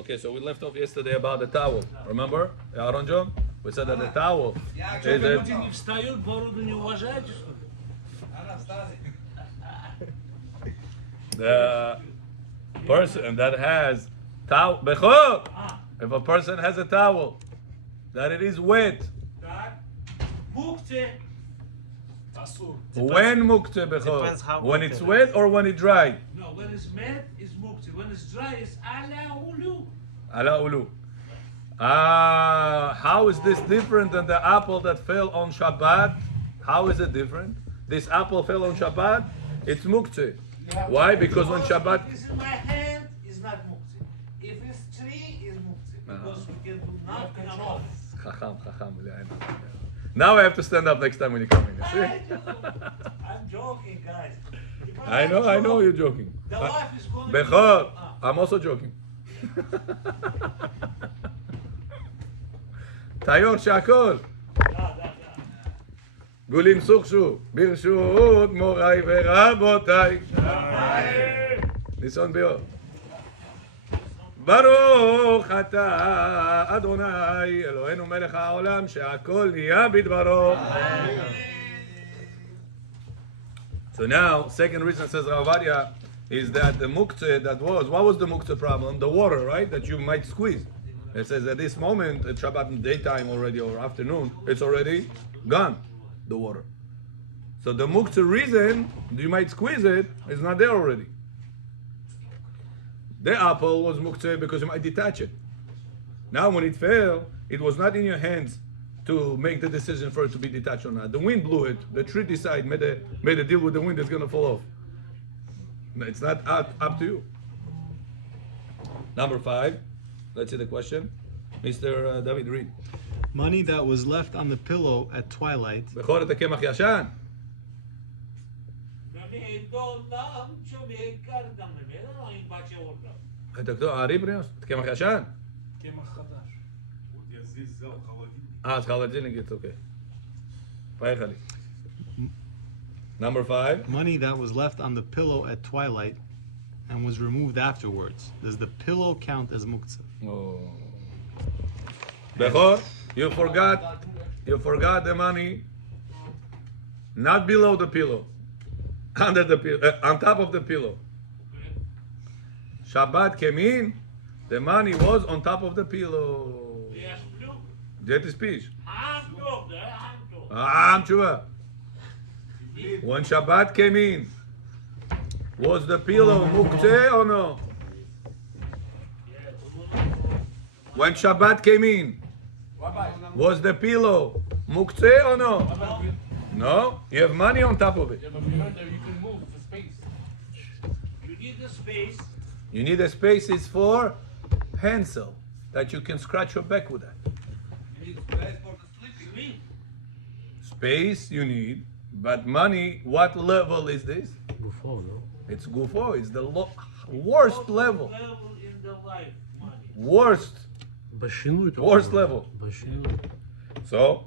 Okay, so we left off yesterday about the towel. Remember, Aaron John? We said that the towel is it. Не встают, бороду не уважают. The person that has towel, if a person has a towel that it is wet, when mukte bechor? When it's wet or when it's dry? No, when it's wet, it's mukti. When it's dry, it's ala ulu. Ala ulu. How is this different than the apple that fell on Shabbat? How is it different? This apple fell on Shabbat, it's mukti. Why? Because when Shabbat... If it's in my hand, it's not mukti. If it's tree, it's mukti. Because we can do nothing at all. Chacham. Now I have to stand up next time when you come in. You see? I'm joking, guys. I know you're joking. The life is going Bechor, I'm also joking. Tayor Shakol. גולים סוכשו, ברשות מוריי ורבותיי. ניסון ביור. ברוך אתה אדוני אלוהינו מלך העולם שהכל נהיה בדברו. So now, second reason says Rav Ovadia is that the muktzeh that was, what was the muktzeh problem? The water, right? That you might squeeze. It says at this moment, at Shabbat daytime already or afternoon, it's already gone, the water. So the muktzeh reason you might squeeze it is not there already. The apple was muktzeh because you might detach it. Now when it fell, it was not in your hands to make the decision for it to be detached or not. The wind blew it. The tree decided, made a deal with the wind, it's going to fall off. It's not up to you. Number 5. Let's see the question. Mr. David, read. Money that was left on the pillow at twilight. Bechor et הקמח ישן. הריבריוס, קמח ישן. אז חלדילניק, it's okay. פייחלי. Number 5. Money that was left on the pillow at twilight and was removed afterwards. Does the pillow count as muktzah? Oh. Bechor, you forgot the money not below the pillow, under the pillow, on top of the pillow. Shabbat came in, the money was on top of the pillow. That is speech. When Shabbat came in, was the pillow muktzeh or no? When Shabbat came in, was the pillow muktzeh or no? No? You have money on top of it. Yeah, but remember, you can move the space. You need the space. You need a space is for pencil, that you can scratch your back with that. You need space for the sleeping. Space you need, but money, what level is this? Gufo, no? It's gufo, it's the worst level. Level in the life, money. Worst level. So,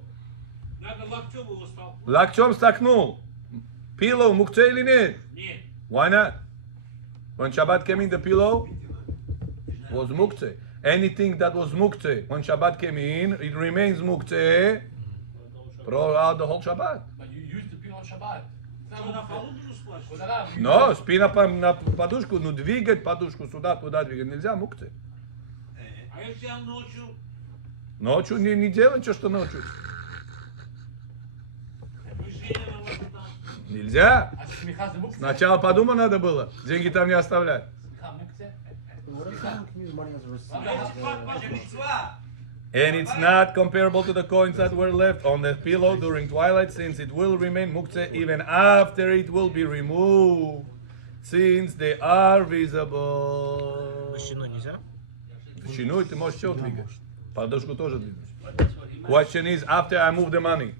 Надо локтем его стал. локтем стакнул. Pillow мукце или нет? Нет. Why not? When Shabbat came in, the pillow was muktzeh. Anything that was muktzeh, when Shabbat came in, it remains muktzeh throughout the whole Shabbat. But you use the pillow on Shabbat. Что на полу не сплошь? Но спи на подушку, ну двигать подушку сюда, туда двигать нельзя, мукцей. А если я ночью? Ночью не делай то, что ночью. Нельзя. Сначала подумать надо было. Деньги там не оставлять. And it's not comparable to the coins that were left on the pillow during twilight, since it will remain muktzeh even after it will be removed, since they are visible. Шинуй ты можешь все двигать. Подушку тоже двигать. Question is, after I move the money.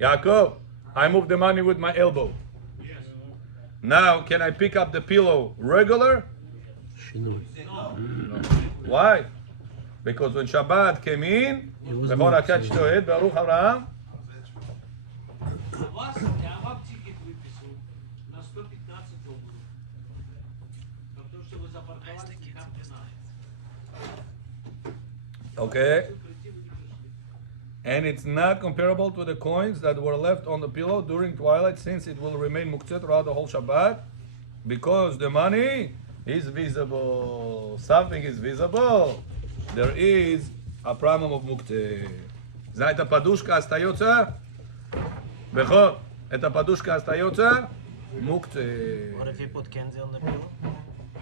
Yaakov, I move the money with my elbow. Now, can I pick up the pillow regular? No. Why? Because when Shabbat came in, before I catch to it, Baruch Avraham. Я вам тикет выписал на 115 долларов. Потому что вы запарковались там 15. Okay? And it's not comparable to the coins that were left on the pillow during twilight, since it will remain muktzeh throughout the whole Shabbat, because the money is visible. Something is visible. There is a problem of muktzeh. את הפדושקה остается? בכור, את הפדושקה остается? מוקצה. What if you put Kenzie on the pillow?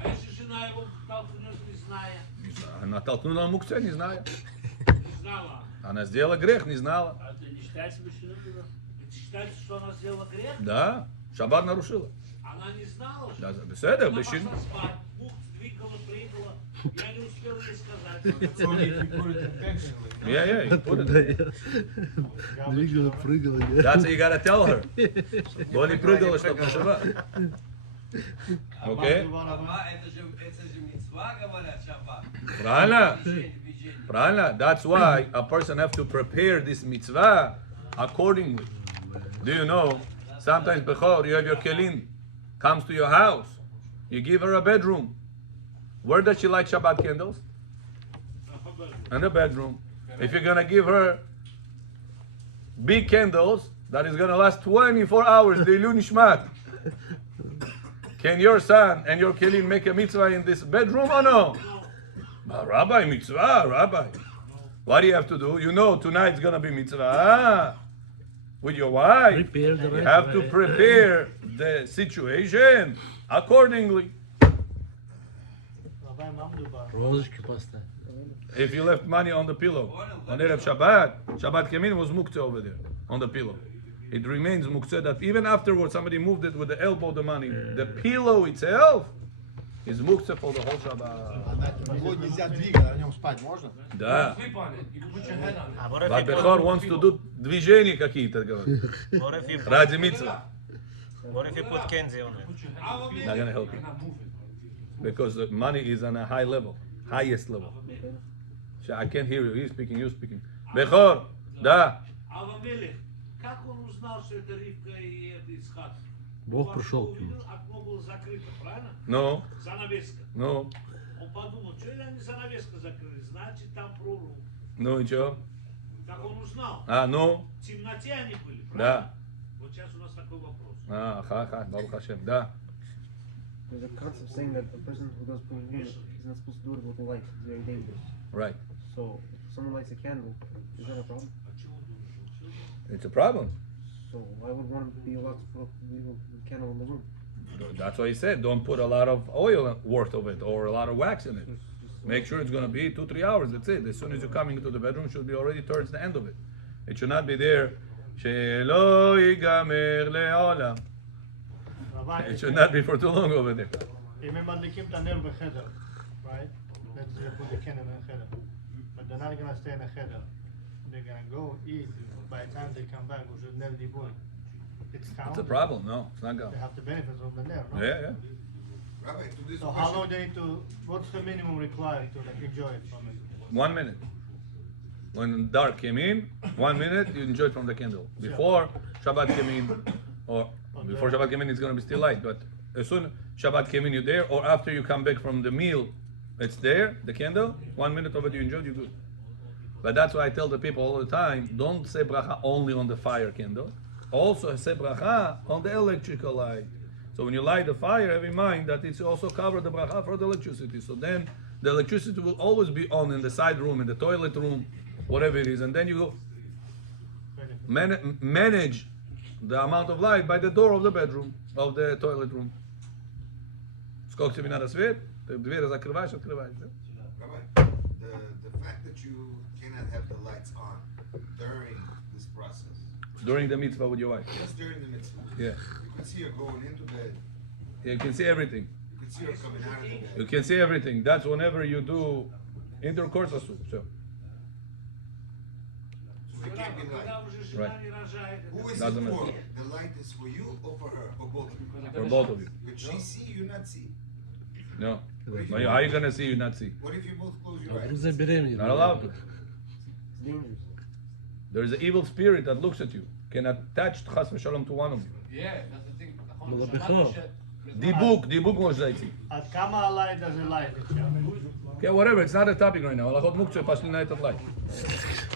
А если жена его толкнет, не зная? Не знаю. Она толкнула на мукце, не знаю. Не знала. Она сделала грех, не знала. А это не считается мужчиной? Это считается, что она сделала грех? Да, шаббат нарушила. Она не знала, что... Да, беседа, Она бешин. пошла спать, мух двигала, прыгала. Я не успел ей сказать. Yeah, put it. Двигала, прыгала. That's what you gotta tell her. Бо не прыгала, чтоб на шаббат. Okay? Это же мицва, говорят, шаббат. Правильно? Движение. Правильно? That's why a person have to prepare this mitzvah accordingly. Do you know? Sometimes before you have your kelim comes to your house, you give her a bedroom. Where does she light Shabbat candles? In the bedroom. If you're gonna give her big candles that is gonna last 24 hours, Leilu Nishmat. Can your son and your kelim make a mitzvah in this bedroom or no? Rabbi, mitzvah, Rabbi. What do you have to do? You know tonight's gonna be mitzvah with your wife. You have to prepare the situation accordingly. If you left money on the pillow on Erev Shabbat Kemin was muktzeh over there on the pillow. It remains muktzeh that even afterwards somebody moved it with the elbow, the money. The pillow itself is muktzeh for the whole Shabbat. Его нельзя двигать, на нем спать можно? Да. Sleep on it. You can put your head on it. What if But you Bechor put, wants to do движения какие-то, говорит. what if you put, Ради митцва. what if you put Kenzie on it? Put your head on it. Not gonna help you. Cannot move it. Because the money is on a high level. Highest level. I can't hear you. He's speaking, you speaking. Bechor, да. Авамелех, как он узнал, что это Ривка и это Ицхак? Бог Он пришел к увидел, окно было закрыто, правильно? Ну, Занавеска. ну, Он подумал, что они занавеску закрыли, значит там прорубь. ну и чё? Как он узнал? А, ну, В темноте они были, правильно? да. Вот сейчас у нас такой вопрос. А, ха-ха, Барух Хашем, да. There's a concept saying that the person who does Purim is not supposed to do it with the light. It's very dangerous. Right. So if someone lights a candle, is that a problem? It's a problem. So why would one be allowed to put a candle in the room? That's why he said, don't put a lot of oil worth of it or a lot of wax in it. Make sure it's going to be 2-3 hours. That's it. As soon as you come into the bedroom, it should be already towards the end of it. It should not be there. שלא ייגמר לעולם. It should not be for too long over there. אם הם מדליקים את הנר בחדר, right? Let's say put the candle in the cheder. But they're not gonna stay in the cheder. They're gonna go eat. By the time they come back, we should never deboil. It's It's a counted. problem. No, it's not going. They have the benefits of the ner, no? Yeah. Rabbi, to this So how long they need to, what's the minimum required to like enjoy it from it? 1 minute. When dark came in, 1 minute, you enjoy from the candle. Before Shabbat came in, or before Shabbat came in, it's going to be still light. But as soon Shabbat came in, you're there, or after you come back from the meal, it's there, the candle. 1 minute of it, you enjoyed, you're good. But that's why I tell the people all the time, don't say bracha only on the fire candle. Also say bracha on the electrical light. So when you light the fire, have in mind that it's also covered the bracha for the electricity. So then the electricity will always be on in the side room, in the toilet room, whatever it is. And then you go manage the amount of light by the door of the bedroom, of the toilet room. Сколько тебе надо свет? Ты дверь закрываешь, открываешь. Да? Rabbi, the fact that you cannot have the lights on during this process, During the mitzvah with your wife. just during the mitzvah, Yeah. you can see her going into bed, You can see everything. you can see her coming out of the bed. You can see everything. That's whenever you do intercourse. So, So there can't be light. Когда уже жена Right. не рожает, Who is Doesn't it for? matter. The light is for you or for her or both of you? for both of you. Could she see you not see? No. But how are you gonna see you not see? What if you both close your eyes? Not allowed to. It's dangerous. There is an evil spirit that looks at you. Can attach chas v'shalom to one of you. Yeah, that's the thing. דיבוק, דיבוק može zajти. עד כמה הליght does it light it, yeah? Okay, whatever, it's not a topic right now. Halachot мукце, пошли на этот лайк.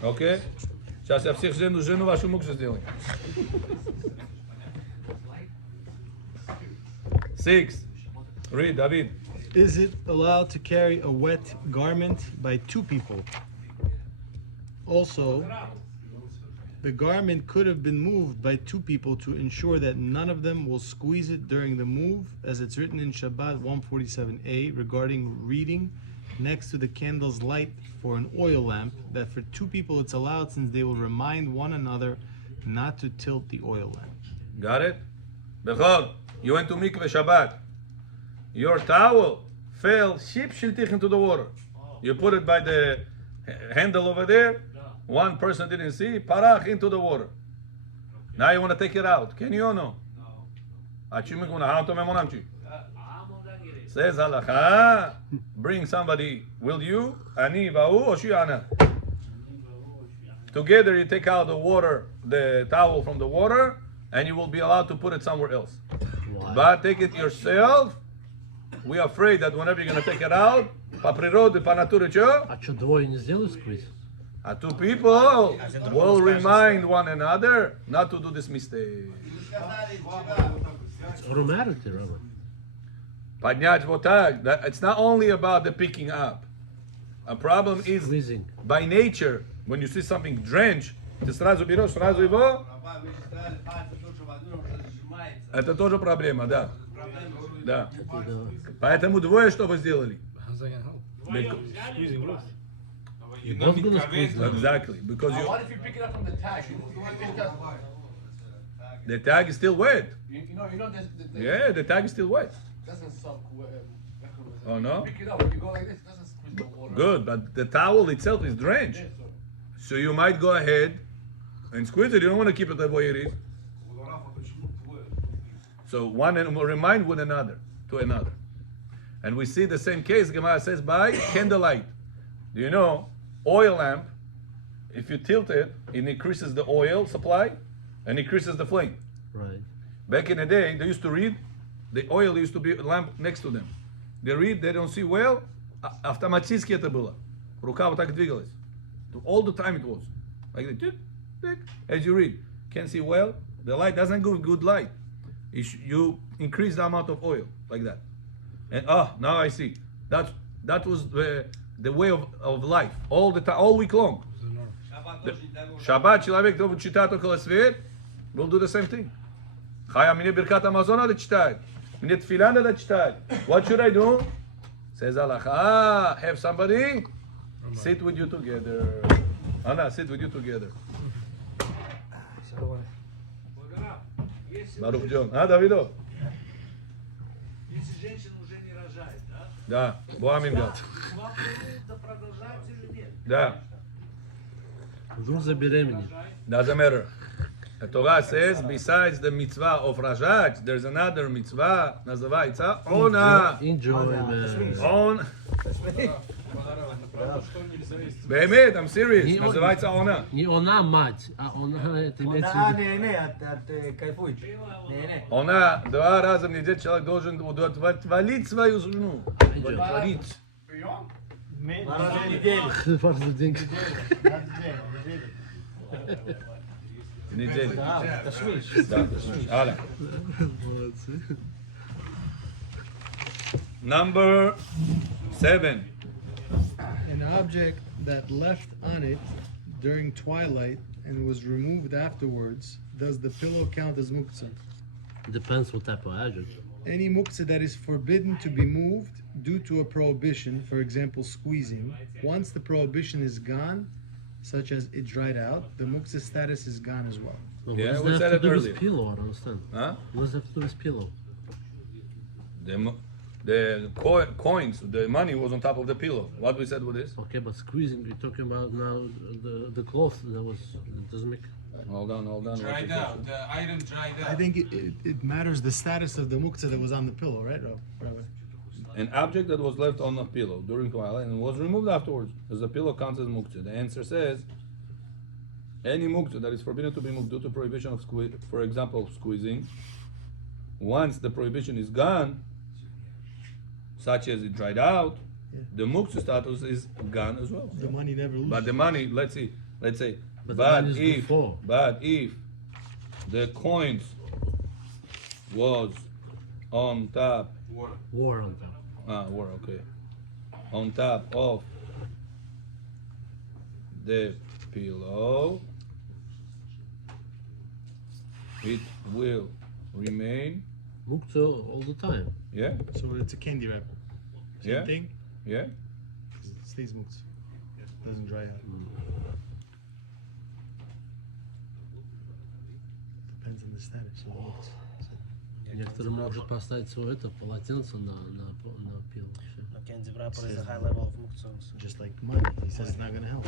Okay? Сейчас я всех жену вашу мукцу сделаю. 6. Read, David. Is it allowed to carry a wet garment by two people? Also, the garment could have been moved by two people to ensure that none of them will squeeze it during the move, as it's written in Shabbat 147a regarding reading next to the candle's light for an oil lamp, that for two people it's allowed since they will remind one another not to tilt the oil lamp. Got it? Bechol, you went to mikveh Shabbat. Your towel fell shipshiltich into the water. You put it by the handle over there. One person didn't see, parach into the water. Now you want to take it out. Can you or no? Says halacha, bring somebody. Will you? Ani va'u or shi'ana? Together you take out the water, the towel from the water, and you will be allowed to put it somewhere else. But take it yourself. We are afraid that whenever you're going to take it out, по природе, по натуре, что? А что, двое не сделают сквиз? Two people will remind one another not to do this mistake. It's automatic, Rabbi. Поднять вот так. It's not only about the picking up. A problem is Squeezing. by nature, when you see something drenched, ты сразу берешь, сразу его. Это тоже проблема, да. Да. Поэтому двое что вы сделали? You both gonna squeeze them. Exactly, because you, What if you pick it up from the tag? the tag is still wet. You know, the Yeah, the tag is still wet. doesn't suck. Oh no? Pick it up. When you go like this, it doesn't squeeze the water. Good, but the towel itself is drenched. So you might go ahead and squeeze it. You don't want to keep it the way it is. So one and remind one another to another. And we see the same case, Gemara says, by candlelight. Do you know, oil lamp, if you tilt it, it increases the oil supply and increases the flame. Right. Back in the day, they used to read, the oil used to be a lamp next to them. They read, they don't see well, автоматически это было. Рука вот так двигалась. All the time it was. Like that, tick, tick. As you read, can't see well, the light doesn't give good light. You increase the amount of oil, like that. And now I see. That was the way of life, all the time, all week long. Shabbat, человек, кто читает около свет, will do the same thing. Хая, мне Биркат Амазон надо читать. Мне тфиля надо читать. What should I do? Says Allah, have somebody sit with you together. Anna, sit with you together. Baruch John. Давидов? Если женщина уже не рожает, да? Да, Буамин гад. Вам это продолжать или нет? Да. Вдруг забеременеет. Doesn't matter. The Torah says, besides the mitzvah of Rajat, there's another mitzvah, называется Ona. Enjoy, man. On. באמת, I'm serious. называется Ona. Не она мать, а она это имеется в она виду. нהנה, את кайфует. נהנה. Ona, 2 раза в неделю человек должен удовлетворить свою жену. Удовлетворить. Два раза в неделю. Два раза в день. В неделю. Да, ташмиш. Да, ташмиш. Аллах. Number 7. An object that left on it during twilight and was removed afterwards, does the pillow count as muktzah? Depends what type of object. Any muktzah that is forbidden to be moved due to a prohibition, for example squeezing, once the prohibition is gone, such as it dried out, the muktzah status is gone as well. Well, Yeah, what we does said that have it to do earlier. with pillow? I don't understand. Huh? What does that have to do with pillow? The coins, the money was on top of the pillow. What we said with this? Okay, but squeezing, we're talking about now the cloth that doesn't make. Hold on. Dried out. The item dried out. I think it matters the status of the muktzah that was on the pillow, right, Rabbi? An object that was left on the pillow during twilight and was removed afterwards, as the pillow counts as muktzah. The answer says, any muktzah that is forbidden to be moved due to prohibition of for example, squeezing, once the prohibition is gone, such as it dried out, the muktzah status is gone as well. The money never loses. But the money, let's say, But the but money is if before. the coins was on top, War on them. okay, on top of the pillow, it will remain. Muktzah all the time. Yeah, So it's a candy wrapper. Same Yeah. thing. yeah. It stays muktzah. Doesn't dry out. Depends on the status of the muktzah. Некоторые могут поставить свое это полотенце на пил. Всё. A candy wrapper is a high level of muktzah. Just like money. He says it's not going to help.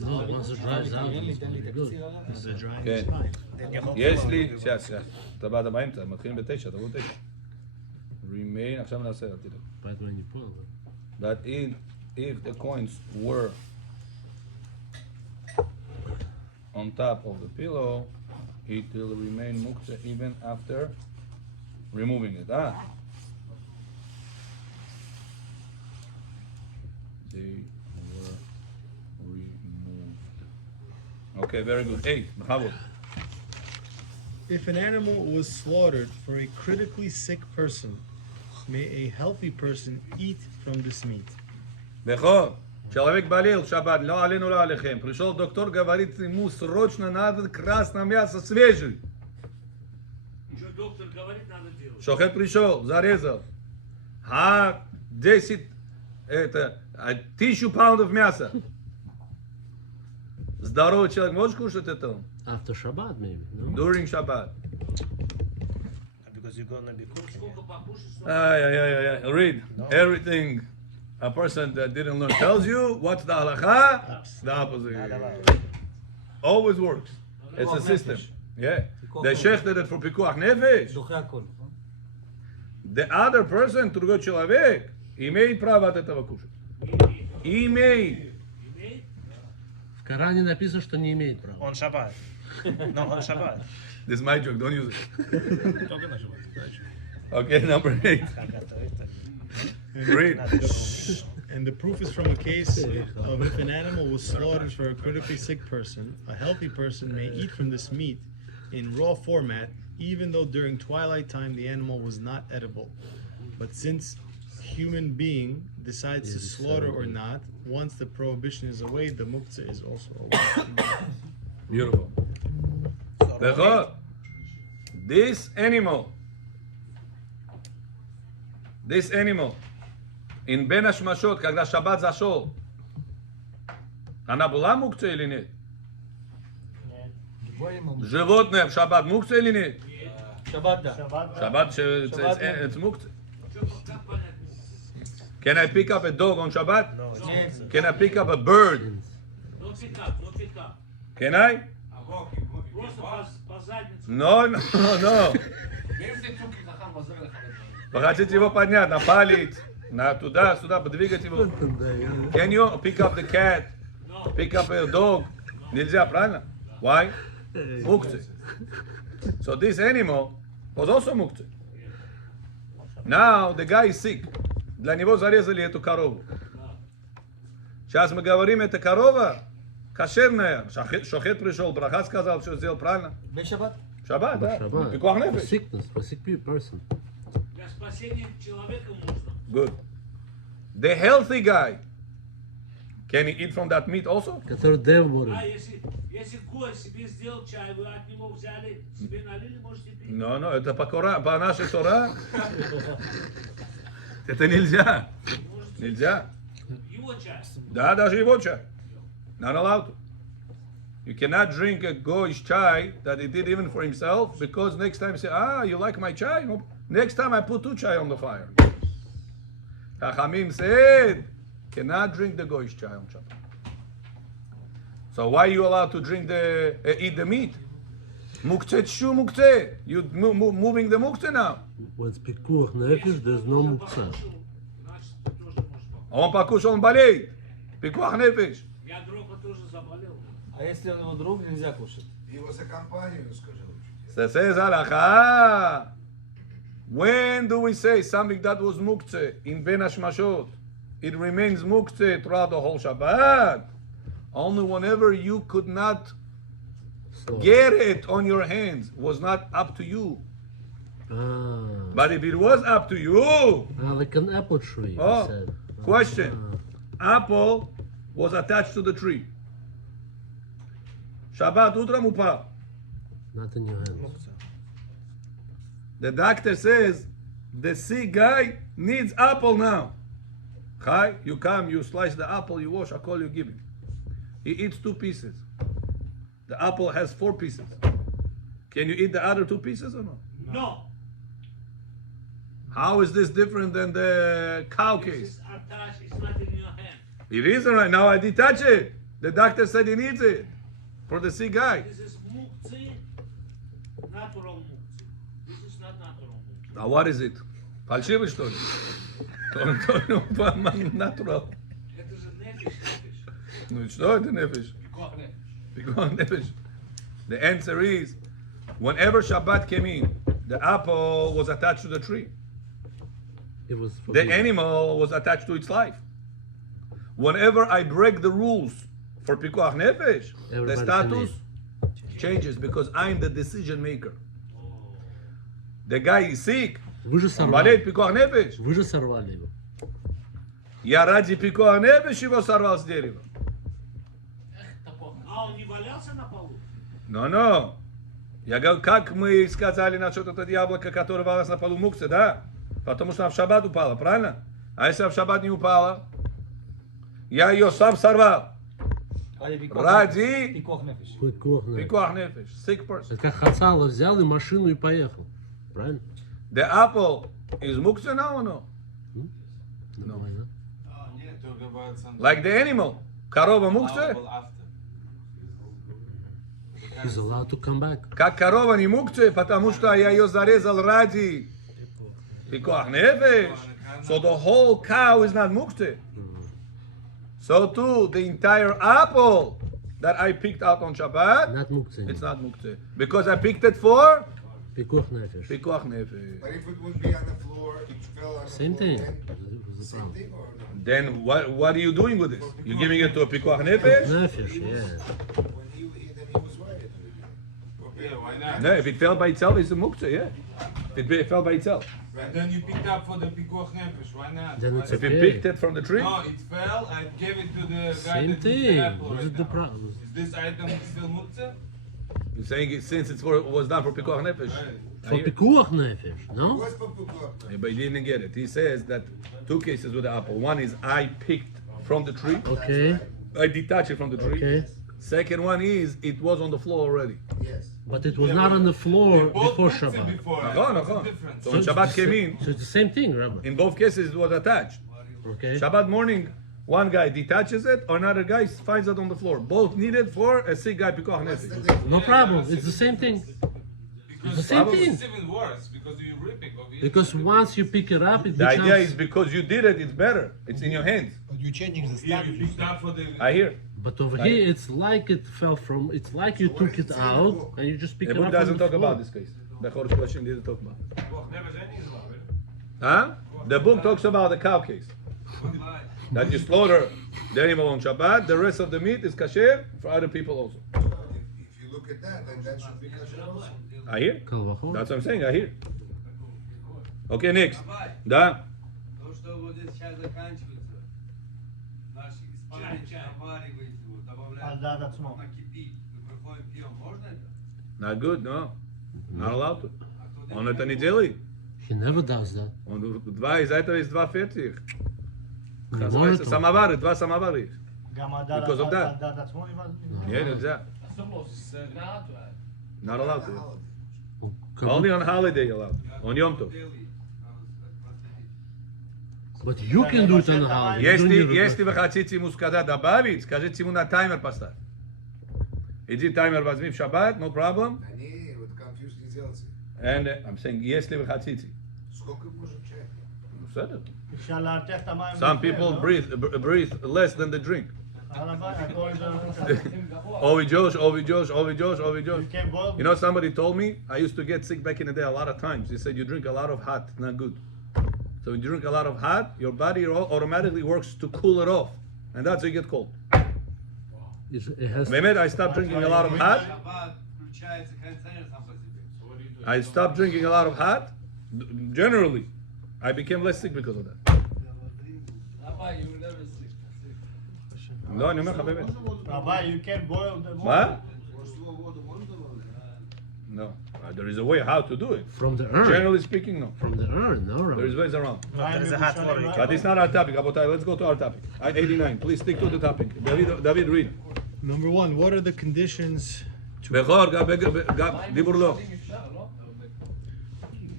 No, once it dries out, it's gonna be good. Once it dries, Okay. it's fine. Then you hope יש לי, אתה באת באמצע, מתחילים ב9, תבואו 9. remain, עכשיו נעשה, אל תדאג. Поэтому я не понял. Да? But if the coins were on top of the pillow, it will remain muktzah even after removing it. They were removed. Okay, very good. 8, Mahavod. If an animal was slaughtered for a critically sick person, may a healthy person eat from this meat. Бехо, человек болел в шаббат, но алину ла алейхем. Пришел доктор, говорит, ему срочно надо красное мясо свежее. Что доктор говорит, надо делать. Шохет пришел, зарезал. 10, 1000 паундов мяса. Здоровый человек может кушать это? After Shabbat, maybe. No? During Shabbat. because you're gonna be cooking. Сколько покушать, что Yeah. Read everything a person that didn't learn tells you. What's the halacha? The opposite. Always works. It's a system. Yeah. The sheikh did it for pikuach nefesh. The other person, другой человек, имеет право от этого кушать. Имеет. В Коране написано, что не имеет права. On Shabbat. No, on Shabbat. This is my joke, don't use it. Okay, number 8. Read. And the proof is from a case of if an animal was slaughtered for a critically sick person, a healthy person may eat from this meat in raw format, even though during twilight time the animal was not edible. But since human being decides to slaughter or not, once the prohibition is away, the muktzah is also away. Beautiful. Therefore, this animal, in Ben Hashmashot, когда Shabbat зашел, она была мукца или нет? Животное в Шаббат мукца или нет? Шаббат, it's мукца. Can I pick up a dog on Shabbat? No, it's Can I pick up a bird? No пикап. Can I? Просто по заднице. No. Вы хотите его поднять, напалить, туда-сюда, подвигать его. Can you pick up the cat? Pick up a dog? Нельзя, правильно? Why? Muktzah. So this animal was also muktzah. Now the guy is sick. Для него зарезали эту корову. Сейчас мы говорим, эта корова кошерная. Шохет пришел, браха сказал, все сделал правильно. Шаббат, да. Пикуах нефеш. Sickness, for sick person. Для спасения человека можно. Good. The healthy guy, can he eat from that meat also? Который дев может. Если гость себе сделал чай, вы от него взяли, себе налили, можете пить. No, это по нашей Тора. Это нельзя. Нельзя. Его чай. Да, даже его чай. Not allowed to. You cannot drink a goy's chai that he did even for himself, because next time you say, you like my chai? No. Next time I put 2 chai on the fire. Chachamim said, cannot drink the goy's chai on Shabbat. So why are you allowed to drink eat the meat? Muktzeh shu muktzeh. You're moving the muktzeh now. When it's pikuach nefesh, there's no muktzah. Значит, ты тоже можешь попить. Он покушал, он болеет. Пикуах нефеш. Я Дроха тоже заболел. А если он его друг, нельзя кушать? Его за компанию, скажи лучше. So says halacha. When do we say something that was muktzeh in Ben Hashmashot? it remains muktzeh throughout the whole Shabbat. Only whenever you could not So, get it on your hands was not up to you. But if it was up to you, like an apple tree, you Oh, said. question. Apple was attached to the tree. Shabbat utra mupal. Not in your hands. The doctor says the sick guy needs apple now. Chai, you come, you slice the apple, you wash, akol, you give him. He eats 2 pieces. The apple has 4 pieces. Can you eat the other 2 pieces or not? No. How is this different than the cow This case? is attached, it's not in your hand. It isn't right now. I detach it. The doctor said he needs it for the sick guy. This is muktzeh, natural muktzeh. This is not natural muktzeh. Now what is it? Фальшивый что ли? Natural. Это же нефиш, нефиш. Ну что это нефиш? Pikuach nefesh. The answer is, whenever Shabbat came in, the apple was attached to the tree. It was The forbidden. animal was attached to its life. Whenever I break the rules for Pikuach Nefesh, the Everybody status changes because I'm the decision maker. The guy is sick. Вы же Он болеет сорвали. Pikuach Nefesh. Вы же сорвали его. Я ради Pikuach Nefesh его сорвал с дерева. А он не валялся на полу? Но. Я говорю, как мы сказали насчет этого яблока, которое валялось на полу муксы, да? Потому что она в шаббат упала, правильно? А если она в шаббат не упала, я ее сам сорвал. Ради Пикуах на. Pikuach Nefesh, sick person. Это как Хацала взял и машину и поехал. Правильно? The apple is muktzeh now or no? Нормально. Like the animal. Корова мукtzeh? He's allowed to come back. Как корова не мукцей, потому что я ее зарезал ради Pikuach Nefesh. So the whole cow is not muktzeh. So too, the entire apple that I picked out on Shabbat, Not muktzeh. it's not muktzeh. Because I picked it for Pikuach nefesh. Pikuach Nefesh. But if it would be on the floor, it fell on the Same floor, thing. then It was the same problem. thing or no? Then what are you doing with this? You giving it to a Pikuach Nefesh? Nefesh, yeah. When he then he was right. Yeah, why not? No, if it fell by itself, it's a muktzeh, yeah. It fell by itself. And then you picked up for the pikuach nefesh. Why not? Then it's Why- If you Okay. picked it from the tree, No, it fell. I gave it to the guy Same that took the thing. apple What right is the now. problem? Is this item still muktzeh? you're saying it, since it was done for Pikuach Nefesh. For Pikuach nefesh, no? What's for Pukua? Yeah, but he didn't get it. He says that 2 cases with the apple. One is I picked from the tree. Okay, I detached it from the tree. okay. Second one is it was on the floor already. Yes. But it was not on the floor Both before muktzeh Shabbat. before. Nachon, What's the nachon. difference? So when Shabbat came in, So it's the same thing, Rabbi. in both cases it was attached. Okay. Shabbat morning, one guy detaches it, another guy finds it on the floor. Both needed for a sick guy Pikuach Nefesh. No problem. It's the same thing. Because the same thing. It's even worse because you rip it. Obviously. Because once you pick it up, it The idea is becomes. because you did it, it's better. It's in your hands. But you're changing the Here you status. picked up for the. I hear. But over here, it's like it fell from. It's like you took it out and you just pick The it book up doesn't from the talk floor. about this case. The Chorosh question didn't talk about it. Huh? The book talks about the cow case. That you slaughter the animal on Shabbat, the rest of the meat is kasher for other people also. If you look at that, then that should be kosher also. I hear. Kalvachol. That's what I'm saying. I hear. Okay, next. Да. То, что вот здесь сейчас заканчивается, наш испанец заваривает его, добавляет, Да, да, смог. она кипит, мы приходим, пьем, можно это? Not good, no. Not allowed to. Он это не делает. He never does that. Он два, из этого есть 2 фертих. Не Называется может он. самовары, 2 самовара есть. גם הדת Because of that. הדת עצמו נבהל? Не, нельзя. Not allowed to. Он Only on holiday allowed. On Yom Tov. But you can do it on the holiday. You don't need to Если вы хотите ему сказать добавить, скажите ему на таймер поставь. Иди таймер возьми в шаббат, no problem. Они вот confused не делайте. And I'm saying, если вы хотите. Сколько может человек? בסדר. אפשר להרתיח את המים. Some לפני, people לא? breathe less than they drink. הלוואי, הכל זה- Ovi Josh, Ovi Josh, Ovi Josh, Ovi Josh. You can boil- You know, somebody told me I used to get sick back in the day a lot of times. He said, you drink a lot of hot, not good. So when you drink a lot of hot, your body automatically works to cool it off. And that's how you get cold. It has Mehmet, I stopped drinking a lot of hot. Шаббат включается кондиционер сам по себе. I stopped drinking a lot of hot. Generally, I became less sick because of that. Rabbi, you will never sleep. לא, אני אומר לך באמת. Rabbi, you can boil the water. מה? No. There is a way how to do it. from the urn. Generally speaking, no. From the urn, no, There is Rabbi. ways around. There is a hot water you can. But it's not our topic, Rabotai. Let's go to our topic. 89. Please stick to the topic. David, read. Number one, what are the conditions to בכור, דיבור לא.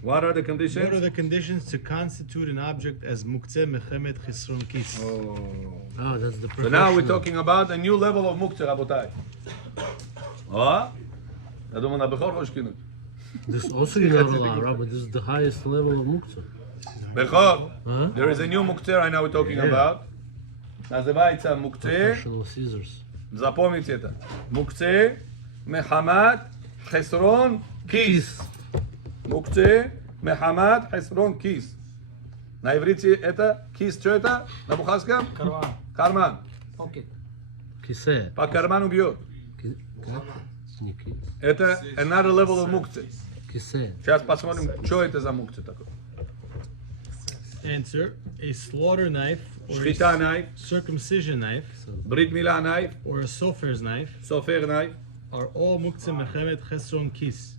What are the conditions? what are the conditions to constitute an object as muktzeh mechemet chisron kis? Oh, that's the So now we're professional. talking about a new level of muktzeh, רבותיי. אתה דומה לבכור או שכינות? This also you're not allowed, Rabbi. This is the highest level of muktzah. בכור, Huh? there is a new muktzeh right now we're talking about. называется мукце. Professional scissors. Запомните это. Мукце мехамат хесрон кис. Мукце мехамат хесрон кис. На иврите это кис, что это? На бухарском? Карман. Кисе. По карману бьет. Не кис. Это another level of мукце. Кисе. Сейчас посмотрим, что это за мукце такое. Answer: a slaughter knife or שחיטה a knife, circumcision knife ברית מילה knife, or a sofer's knife סופר knife. are all muktzeh mechemet chesron kis,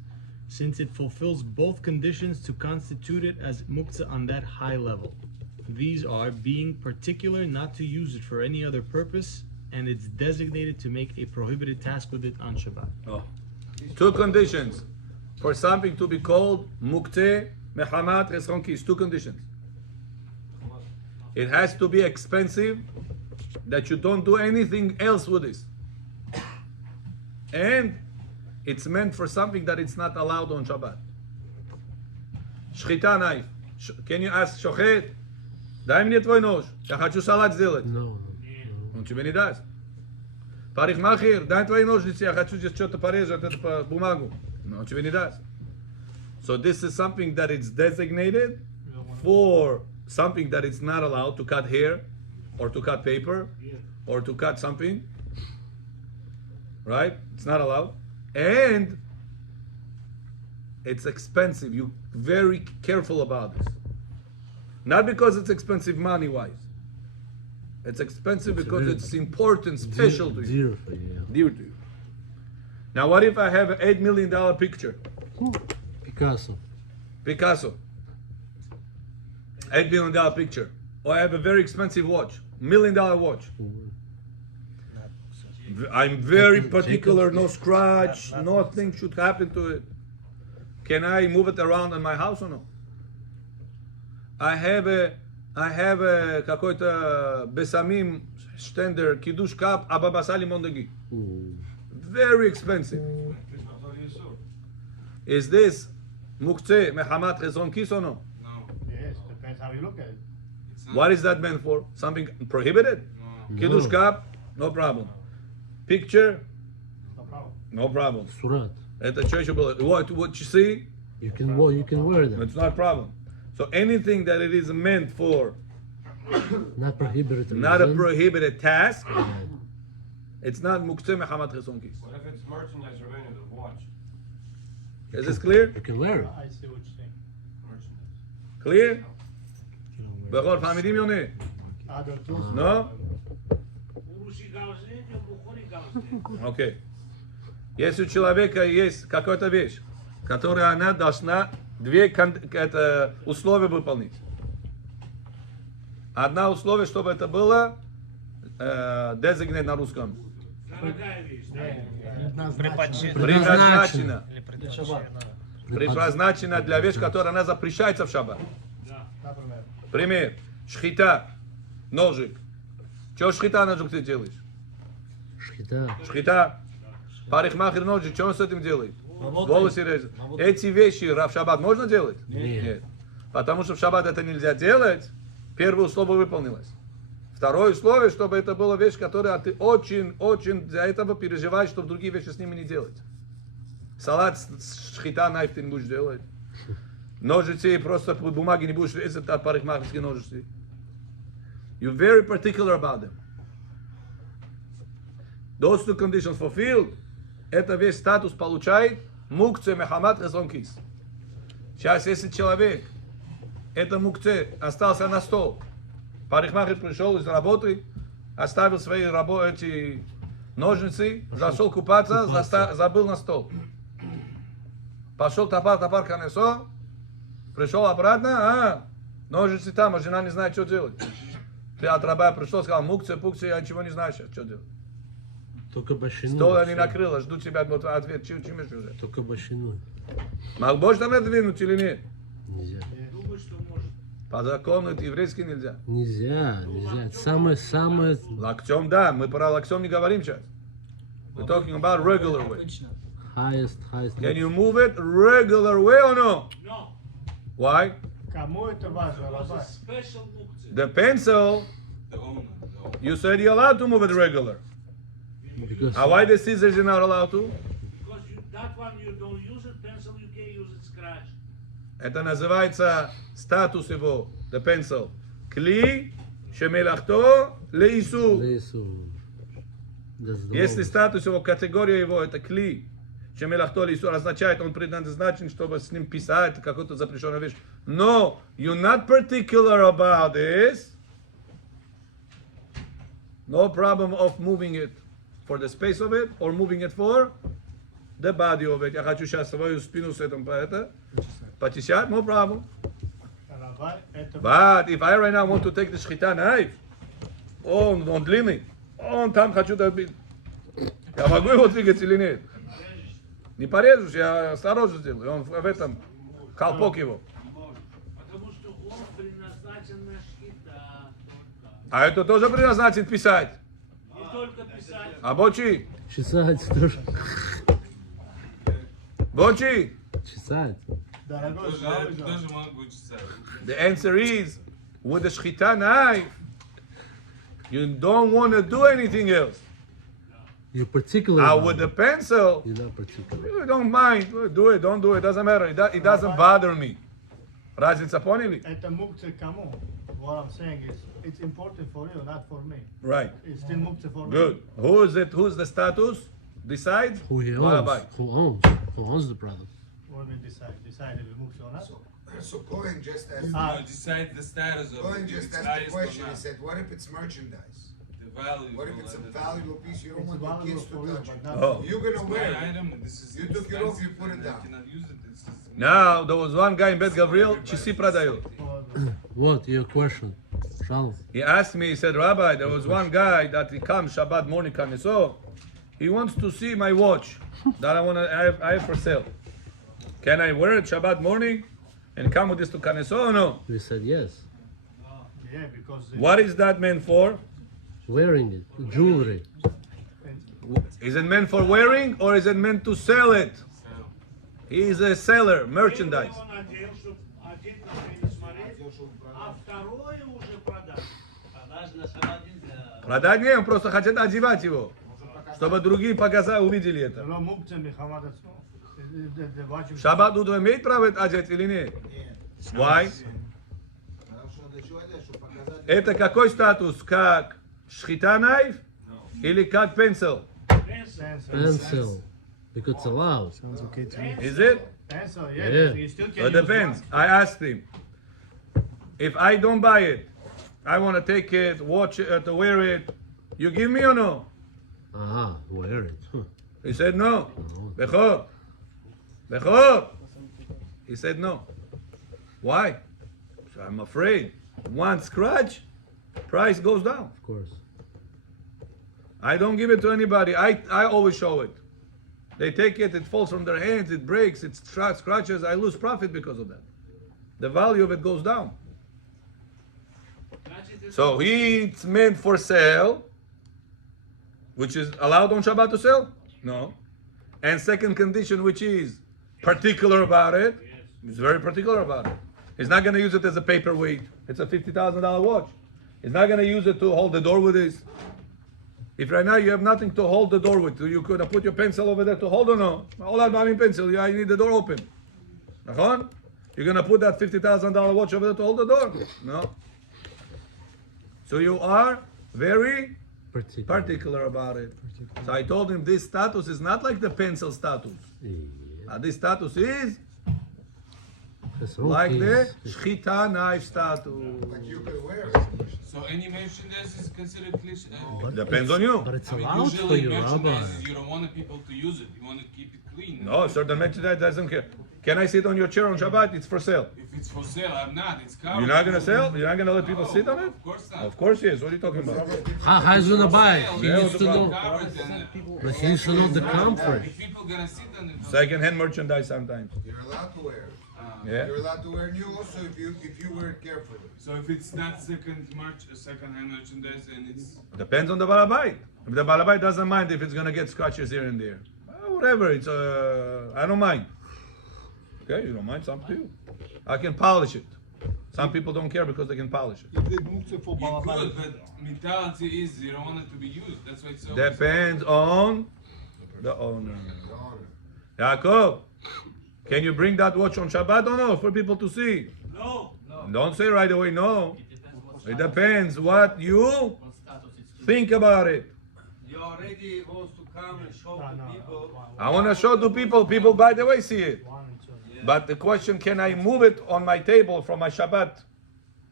since it fulfills both conditions to constitute it as muktzeh on that high level. These are being particular not to use it for any other purpose, and it's designated to make a prohibited task with it on Shabbat. Oh. Two conditions for something to be called muktzeh mehamat chesron kis. Two conditions. It has to be expensive, that you don't do anything else with this. And it's meant for something that it's not allowed on Shabbat. Шхита knife. Can you ask Shochet? Дай мне твой нож. Я хочу салат сделать. No. Он тебе не даст. Парикмахер, дай твои ножницы. Я хочу здесь что-то порезать, это по бумагу. Но он тебе не даст. So this is something that it's designated for something that it's not allowed to cut hair or to cut paper or to cut something, right? It's not allowed, and it's expensive. You very careful about this, not because it's expensive money wise. It's expensive because it's important, special to you, Dear for you. dear to you. Now what if I have an $8 million picture, Picasso. Picasso, $8 million picture, or I have a very expensive watch, $1 million watch. I'm very particular, no scratch, nothing should happen to it. Can I move it around in my house or no? I have a какой-то бесамим штендер, кидуш кап, абабаса лимон даги. Very expensive. Is this muktzeh mehamat chesron kis or no? Yes, depends how you look at it. What is that meant for? Something prohibited? Kiddush cup? No problem. Picture? No problem. No problem. Surat. Это что еще было? What you see? You can wear them. It's not a problem. So anything that it is meant for, Not prohibited. not a reason. prohibited task, it's not muktzeh mehamat chesron kis. What if it's merchandise revenue, the watch? Is this clear? You can wear it. I see what you're saying. Merchandise. Clear? בכל פעמידים יונה? Other tools. No? Русский гаузлет, бухори гаузлет. Окей. Если у человека есть какая-то вещь, которая она должна это условия выполнить. Одно условие, чтобы это было designate на русском. Дорогая вещь, да? Предназначено. Или предназначено. Предназначено для вещи, которая она запрещается в шаббат. Например. Пример. Шхита. Ножик. Что шхита ножик ты делаешь? Шхита. Шхита. Парикмахер ножик, что он с этим делает? Волосы резать. Эти вещи в шаббат можно делать? Нет. Потому что в шаббат это нельзя делать. Первое условие выполнилось. Второе условие, чтобы это была вещь, которая ты очень для этого переживаешь, чтобы другие вещи с ними не делать. Салат с шхита найф ты не будешь делать. Ножицы просто по бумаге не будешь резать от парикмахерские ножицы. You're very particular about them. Those two conditions fulfilled, это весь статус получает мукце мехамат хесон кис. Сейчас, если человек, это мукце, остался на стол, парикмахер пришел из работы, оставил свои эти ножницы, зашел купаться, забыл на стол. Пошел топар конесо, пришел обратно, ножницы там, а жена не знает, что делать. Ты от раба пришел, сказал, мукце, пукце, я ничего не знаю сейчас, что делать. Только башину. Стол они накрыла, ждут тебя ответ, чем уже. Только башину. Можешь там двинуть или нет? Нельзя. Думаю, что может. По закону это еврейский нельзя. Нельзя. Самое. Локтем, да, мы про локтем не говорим сейчас. We're talking about regular way. Highest. Can you move it regular way or no? No. Why? Кому это важно, Because Рабай? it's special muktzeh. The pencil, The owner. you said you're allowed to move it regular. Because Why the scissors you're not allowed to? Because that one you don't use it, pencil you can use it scratch. Это называется статус его, the pencil. Кли, шемелахто, леису. Лесу. That's the Если law. статус его, категория его, это кли, шемелахто, леису, означает, он предназначен, чтобы с ним писать какую-то запрещенную вещь. No, you're not particular about this. No problem of moving it for the space of it, or moving it for the body of it. Я хочу сейчас свою спину с этим потесать, no problem. Рабай, это... But if I right now want to take the shchita knife, он длинный, он там хочу добить. Я могу его двигать или нет? Не порежешь, я осторожно сделаю. Он в этом, колпок его. Потому что он предназначен на шхита. А это тоже предназначен писать. Не только писать. А бочи? Чесать тоже. Бочи? Чесать. Дорогой, Тоже могу чесать. The answer is, with the shchita knife, you don't want to do anything else. You're particular. With the pencil, You're not particular. you don't mind. Do it, don't do it, doesn't matter. It doesn't bother me. Разница, поняли? это мукце кому? What I'm saying is, it's important for you, not for me. Right. It's still muktzeh for me. Good. Who is it? Who's the status? Decides? Who he Rabbi. owns. Who owns the product. What do you mean decide? Decide if it's muktzeh or not? So Cohen just asked, Decide the status of Cohen it. just It's asked the highest or question. He not. said, what if it's merchandise? The value. What if it's a of it. valuable piece you don't It's want the valuable kids for to you, touch but it? not Oh. for You're gonna My wear it. item, this is You took it off, you expensive put it and down. I cannot use it. This is Now, there was one guy in Bet Gabriel, часы продает. What? Your question? Shalom. He asked me, he said, Rabbi, there was one guy that he comes Shabbat morning, so he wants to see my watch that I have for sale. Can I wear it Shabbat morning and come with this to Kaneso or no? We said yes. Yeah, because What is that meant for? Wearing it. Jewelry. Is it meant for wearing or is it meant to sell it? He is a seller, merchandise. Он одел, чтобы один на смотреть, а второе уже продать. Продать не, он просто хотят одевать его, чтобы другие увидели זה это. לא מוקצה מחמת עצמו. The watch you- Шаббат он имеет право это одеть или нет? Why? Это какой статус? Как шхита найф или как pencil? Pencil. Because it's allowed. Sounds okay to me. Is it? Pencil, Yeah. yeah. You still So can it use depends. one. I asked him, if I don't buy it, I want to take it, watch it, to wear it, you give me or no? Wear it. Huh. He said no. Bechor. Bechor. He said no. Why? So I'm afraid. One scratch, price goes down. Of course. I don't give it to anybody. I always show it. They take it, it falls from their hands, it breaks, it scratches. I lose profit because of that. The value of it goes down. So it's meant for sale, which is allowed on Shabbat to sell? No. And second condition, which is particular about it, he's very particular about it. He's not going to use it as a paperweight. It's a $50,000 watch. He's not going to use it to hold the door with this. If right now you have nothing to hold the door with, you could have put your pencil over there to hold or no? All I'm having pencil, I need the door open. נכון? You're gonna put that $50,000 watch over there to hold the door? No. So you are very particular about it. So I told him this status is not like the pencil status. This status is like the shchita knife status. Like you could wear it. So any merchandise is considered cliche? Depends on you. But it's I mean, allowed for usually you, Rabbi. merchandise, you don't want people to use it. You want to keep it clean. No, certain merchandise doesn't care. Can I sit on your chair on Shabbat? It's for sale. If it's for sale, I'm not. It's covered. You're not gonna sell? You're not gonna let people sit on it? Of course not. Of course yes. What are you talking about? How's he gonna buy it? He Yeah, needs to know. Covered and, But he needs to know the comfort. if people gonna sit on it. Second-hand merchandise sometimes. You're allowed to wear it. Yeah. You're allowed to wear new also if you wear it carefully. So if it's not second-hand merchandise, and it's Depends on the balabai. If the balabai doesn't mind if it's gonna get scratches here and there, whatever. It's I don't mind. Okay, you don't mind. It's up to you. I can polish it. Some people don't care because they can polish it. you could, but mentality is you don't want it to be used. That's why it's so. Depends on the owner. Yaakov, can you bring that watch on Shabbat or no for people to see? No. Don't say right away no. It depends what you think about it. You already wants to come and show to people. I want to show to people. People, by the way, see it. 1 and 2. But the question, can I move it on my table from my Shabbat?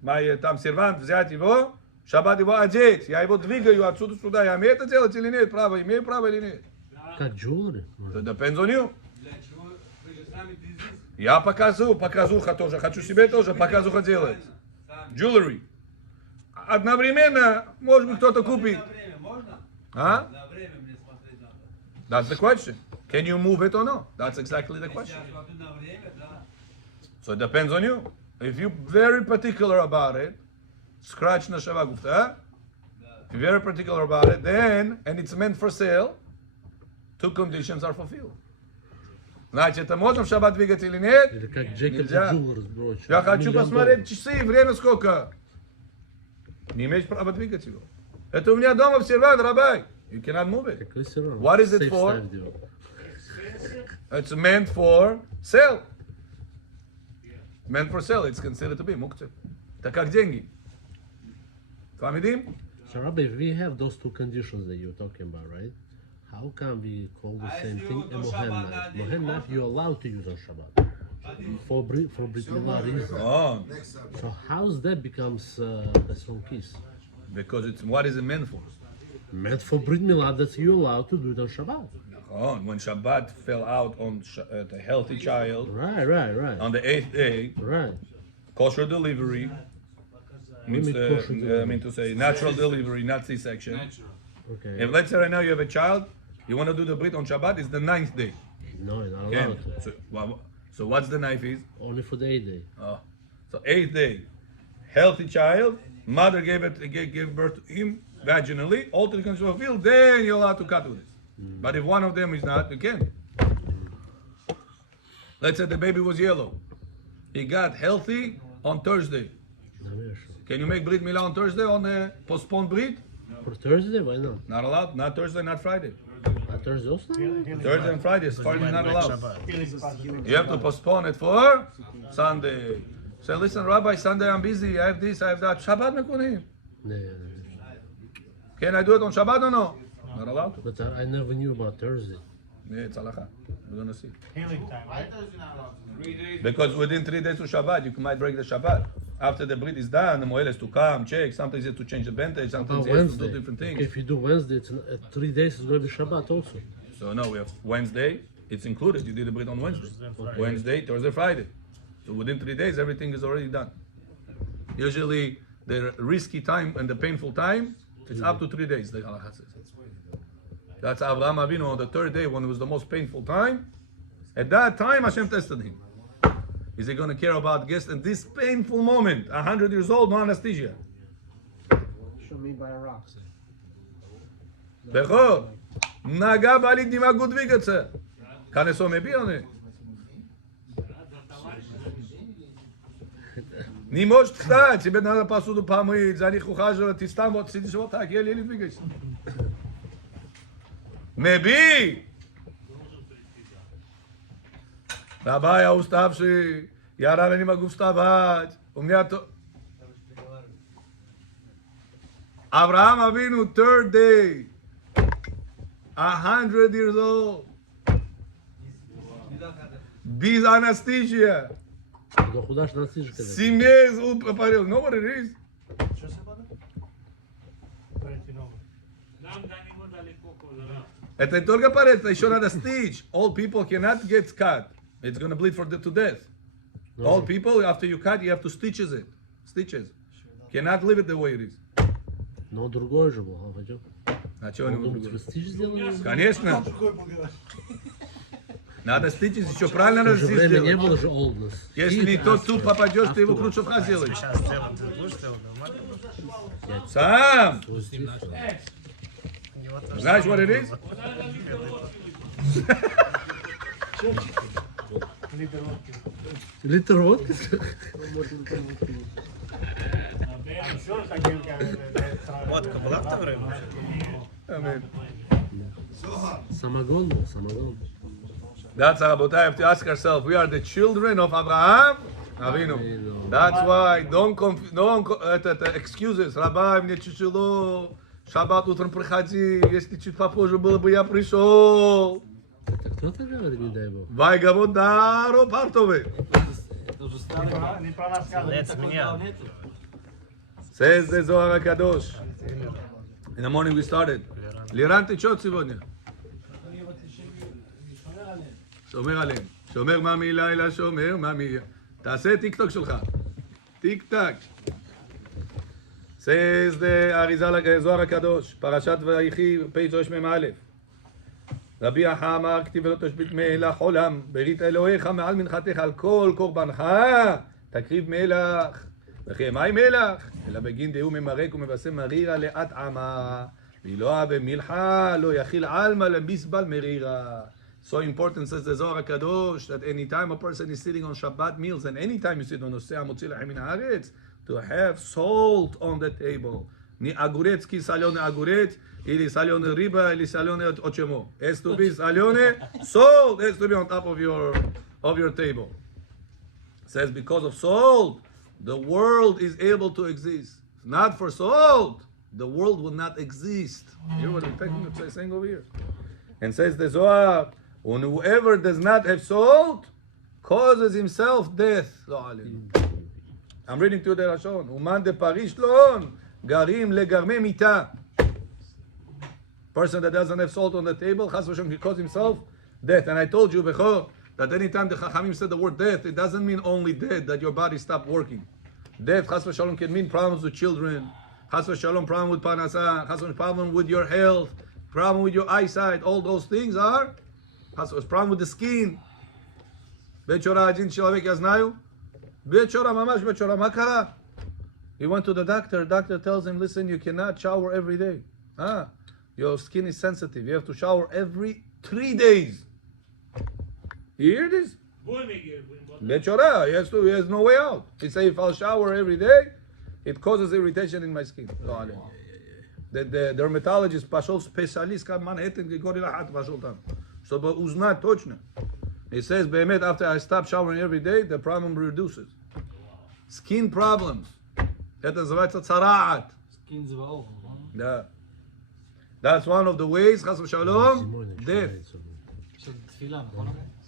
My там сервант взять его, Шаббат его одеть. Я его двигаю отсюда сюда. Я имею это делать или нет? Право, имею право или нет? Got jewelry. It depends on you. Для чего вы же сами бизнес? Я показуха тоже. Хочу себе тоже показуха делать. Jewelry. Одновременно, может быть, кто-то купит. На время можно? А? На время мне смотреть надо. That's the question. Can you move it or no? That's exactly the question. Я смотрю на время, да. So it depends on you. If you're very particular about it, scratch на Shabbat, huh? If you're very particular about it, then, and it's meant for sale, two conditions are fulfilled. Значит, это можно в Шаббат двигать или нет? Или как Jacob Нельзя. the Jeweler сбросил. Я хочу $1 million. посмотреть часы, время сколько. Не имеешь права двигать его. Это у меня дома в сервант, рабай. You cannot move it. Какой сервант? What is it Safe for? ставь делал. It's meant for sale. Meant for sale. It's considered to be muktzeh. Это как деньги. Фамидим? So Rabbi, if we have those two conditions that you're talking about, right? How can we call the same thing a Mohen knife? Mohen knife you're allowed to use on Shabbat. For Brit Milah reason. Oh, Next subject. So how's that becomes a strong kiss? because it's what is it meant for? Meant for Brit Milah that you're allowed to do it on Shabbat. Oh, when Shabbat fell out on the healthy child Right. on the 8th day, Right. kosher delivery means mean kosher delivery? I mean to say natural delivery, not C-section. natural. Okay. If let's say right now you have a child, you want to do the brit on Shabbat, it's the 9th day. No, you're not Okay? allowed to. So what's the knife is? Only for the 8th day. Oh, so 8th day, healthy child, mother gave birth to him vaginally, all the conditions were fulfilled, then you're allowed to cut with it. But if one of them is not, you can't. Let's say the baby was yellow. He got healthy on Thursday. Can you make Brit Milah on Thursday on the postponed Brit? For Thursday, why not? Not allowed. Not Thursday, not Friday. Thursday also? Thursday and Friday is Friday not allowed. Healing possibility. You have to postpone it for Sunday. Say, listen, Rabbi, Sunday I'm busy. I have this, I have that. Shabbat mekunim. No. Can I do it on Shabbat or no? Not allowed to. But I never knew about Thursday. Yeah, it's halacha. We're gonna see. Healing time, right? 3 days. Because within 3 days to Shabbat, you might break the Shabbat. After the Brit is done, the Moel has to come, check. Sometimes he has to change the bandage. Sometimes About he has to do Wednesday. different things. Okay, if you do Wednesday, it's 3 days, it's going to be Shabbat also. So no, we have Wednesday. It's included. You did the Brit on Wednesday. Wednesday, Thursday, Friday. So within 3 days, everything is already done. Usually, the risky time and the painful time, it's up to 3 days, the halakha says. That's Avraham Avinu on the 3rd day when it was the most painful time. At that time, Hashem tested him. Is he going to care about guests in this painful moment? 100 years old, no anesthesia. Show me by a rock. Бехор, нога болит, не могу двигаться. Колесо ме бил, не? Не можешь встать, тебе надо посуду помыть, за них ухаживать, ты там вот сидишь вот так, еле-еле двигаешься. Maybe. Rabbi, я уставший, Я рано не могу вставать. У меня то... Авраам Avinu, third day. 100 years old. Без anesthesia. Да куда ж нас ищешь, когда? 7 meses old пропарил. Know what it is? Это не только порез, еще надо stitch. Old people cannot get cut. It's going to bleed to death. Old people, after you cut, you have to stitches it. Stitches. Cannot leave it the way it is. Но другой же был, а пойдем. А что они Думаете, будут? вы стич сделали? Конечно. Надо стичить, еще правильно В надо то же здесь время не сделать. было же oldness. Если не тот тут попадешь, ты его круче сделаешь. Сейчас сделаем, ты будешь сделать нормально? Сам! Вот здесь. Знаешь, what it is? Литр водки? Водка была в то время? Amen. Самогон был, самогон. That's Rabotai, I have to ask ourselves, we are the children of Abraham Avinu. That's why, это excuses. Rabbi, мне тяжело. Шаббат утром приходи. Если чуть попозже было бы, я пришел. Это кто так говорит, не дай бог? Вайгавод даро партовый. Не про нас сказано. Лец меня. Says the Zohar HaKadosh. In the morning we started. לירן, ты что сегодня? שומר עליהם. שומר מה מלילה, שומר מה מי... תעשה טיק טוק שלך. טיק טק. says the זוהר הקדוש, פרשת ויחי, פ' רמ"א. רבי אחא אמר, כתיב ולא תשבית מלח עולם, ברית אלוהיך מעל מנחתך על כל קורבנך, תקריב מלח. וכי מהי מלח? אלא בגין דהוא ממרק ומבשר מרירה לאט עמה. וילוה במלחה לא יכיל עלמא למזבל מרירה. So important, says the Zohar HaKadosh, that anytime a person is sitting on Shabbat meals, and anytime you sit on Oseh HaMotzi Lechem Min Haaretz, to have salt on the table. Ni agurets ki salone agurets, ili salone riba, ili salone ochemo. Has to be salone, salt has to be on top of your table. Says because of salt, the world is able to exist. Not for salt, the world will not exist. Hear what we're saying over here. And says the Zohar, and whoever does not have salt causes himself death. I'm reading to the Lashon. Uman de parish lon garim legarme mita. Person that doesn't have salt on the table, chas v'shalom, he causes himself death. And I told you before that anytime the Chachamim said the word death, it doesn't mean only death, that your body stopped working. Death, chas v'shalom, can mean problems with children, chas v'shalom, problem with parnasah, chas v'shalom, problem with your health, problem with your eyesight. All those things are problem with the skin. Bechora, один человек, я знаю. Bechora, mamash bechora, מה קרה? He went to the doctor. Doctor tells him, listen, you cannot shower every day. Your skin is sensitive. You have to shower every 3 days. You hear this? Bechora, he has no way out. He said, if I'll shower every day, it causes irritation in my skin. The dermatologist пошел специалист, как Манхэттен, Григорий Лахат пошел там, чтобы узнать точно. He says, באמת, after I stop showering every day, the problem reduces. Skin problems. Это называется цараат. Skin звал. Да. That's one of the ways, chas v'shalom, death.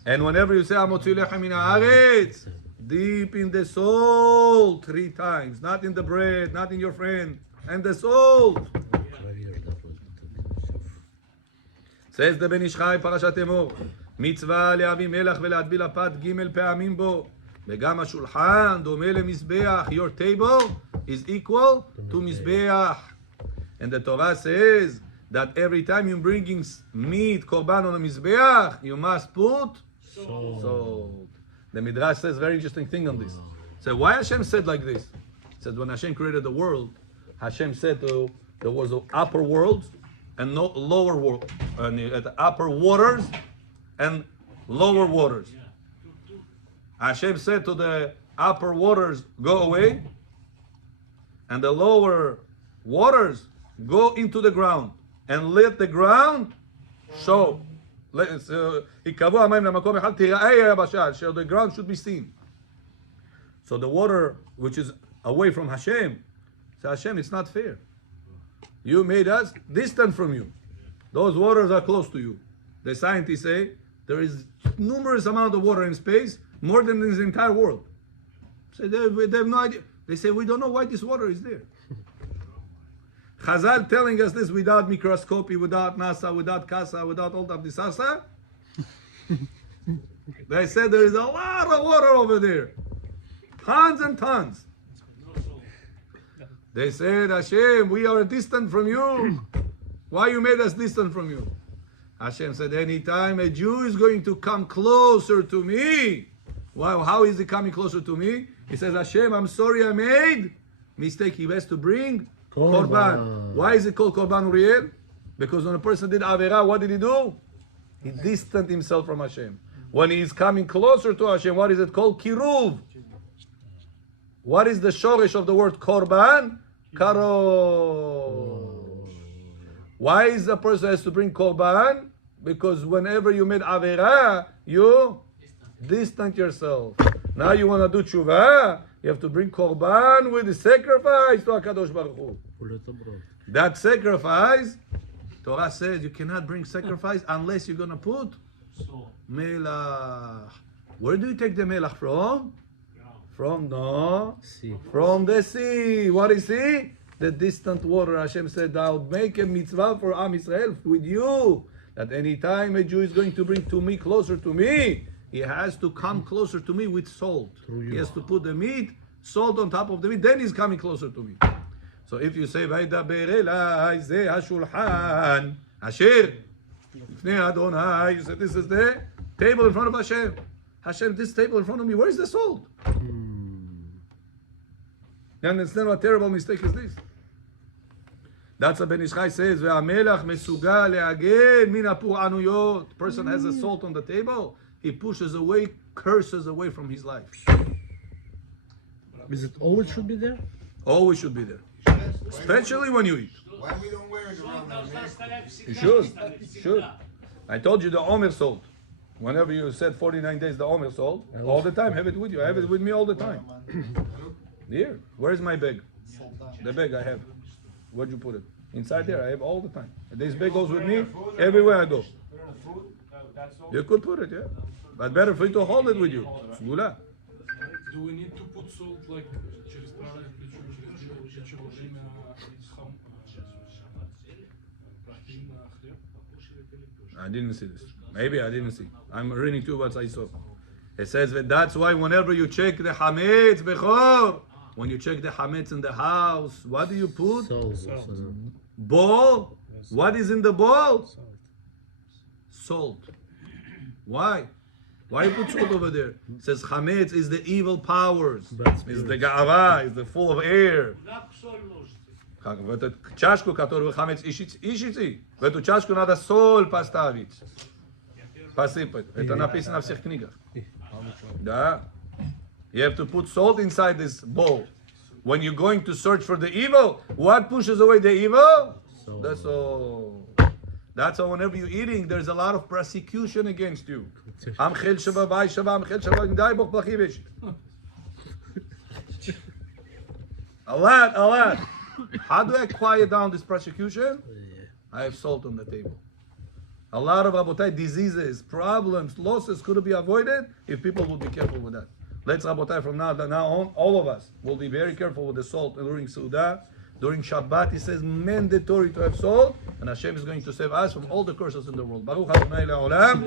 And whenever you say, Hamotzi lechem min haaretz, deep in the soul 3 times. Not in the bread, not in your friend. And the soul. Says the Ben Ish Chai, פרשת אמור, מצווה להביא מלח ולהטביל הפת ג' פעמים בו, וגם השולחן דומה למזבח. Your table is equal to mizbeach. And the Torah says that every time you're bringing meat, korban on a mizbeach, you must put salt. The Midrash says a very interesting thing on this. So why Hashem said like this? He said when Hashem created the world, Hashem said there was the upper world and no lower world, and the upper waters and lower waters. Hashem said to the upper waters, go away, and the lower waters go into the ground, and let the ground show. So the ground should be seen. So the water which is away from Hashem, say Hashem, it's not fair. You made us distant from you. Those waters are close to you. The scientists say there is numerous amount of water in space, more than in the entire world. So they have no idea. They say, we don't know why this water is there. Chazal telling us this without microscopy, without NASA, without CASA, without all of this ASA. They said there is a lot of water over there. Tons and tons. They said, Hashem, we are distant from you. Why you made us distant from you? Hashem said, anytime a Jew is going to come closer to me. Wow, how is he coming closer to me? He says, Hashem, I'm sorry I made mistake. He has to bring Korban. Why is it called Korban Uriel? Because when a person did Avera, what did he do? He distanced himself from Hashem. When he is coming closer to Hashem, what is it called? Kiruv. What is the shoresh of the word Korban? Karo. Why is a person has to bring Korban? Because whenever you made Avera, you distance yourself. Now you want to do tshuva, you have to bring korban with the sacrifice to HaKadosh Baruch Hu. That sacrifice, Torah says you cannot bring sacrifice unless you're going to put melach. Where do you take the melach from? From the sea. From the sea. What is sea? The distant water. Hashem said, I'll make a mitzvah for Am Yisrael with you. That any time a Jew is going to bring to me, closer to me, he has to come closer to me with salt. He has to put the meat, salt on top of the meat, then he's coming closer to me. So if you say, Vaydaber elai ze hashulchan asher lifnei Adonai, you say, this is the table in front of Hashem. Hashem, this table in front of me, where is the salt? You understand what terrible mistake is this? That's what Ben Ishchai says, Ve'amelach mesuga le'agen min hapur anuyot. Person has a salt on the table, he pushes away, curses away from his life. Is it always should be there? Always should be there. Especially when you eat. Why we don't wear it around our neck? You should. I told you the Omer salt. Whenever you said 49 days, the Omer salt, all the time, have it with you. I have it with me all the time. Here, where's my bag? The bag I have. Where'd you put it? Inside there, I have all the time. This bag goes with me everywhere I go. You could put it, yeah. But better for you to hold it with you. Gula. Do we need to put salt like через правое плечо, через левое плечо во время I didn't see this. Maybe I didn't see. I'm reading to you what I saw. It says that that's why whenever you check the Hametz Bechor, when you check the Hametz in the house, what do you put? Salt. Bowl. What is in the bowl? Salt. Why? Why you put salt over there? It says Hametz is the evil powers. It's the Ga'ava, it's the full of air. В эту чашку, которую вы хамец ищете, в эту чашку надо соль поставить. Посыпать. Это написано во всех книгах. Да. You have to put salt inside this bowl. When you're going to search for the evil, what pushes away the evil? The salt. That's why whenever you're eating, there's a lot of persecution against you. A lot. How do I quiet down this persecution? I have salt on the table. A lot of Rabotai diseases, problems, losses could be avoided if people would be careful with that. Let's Rabotai from now on, all of us will be very careful with the salt during Suda. During Shabbat, he says mandatory to have salt, and Hashem is going to save us from all the curses in the world. Baruch Adonai Le'olam.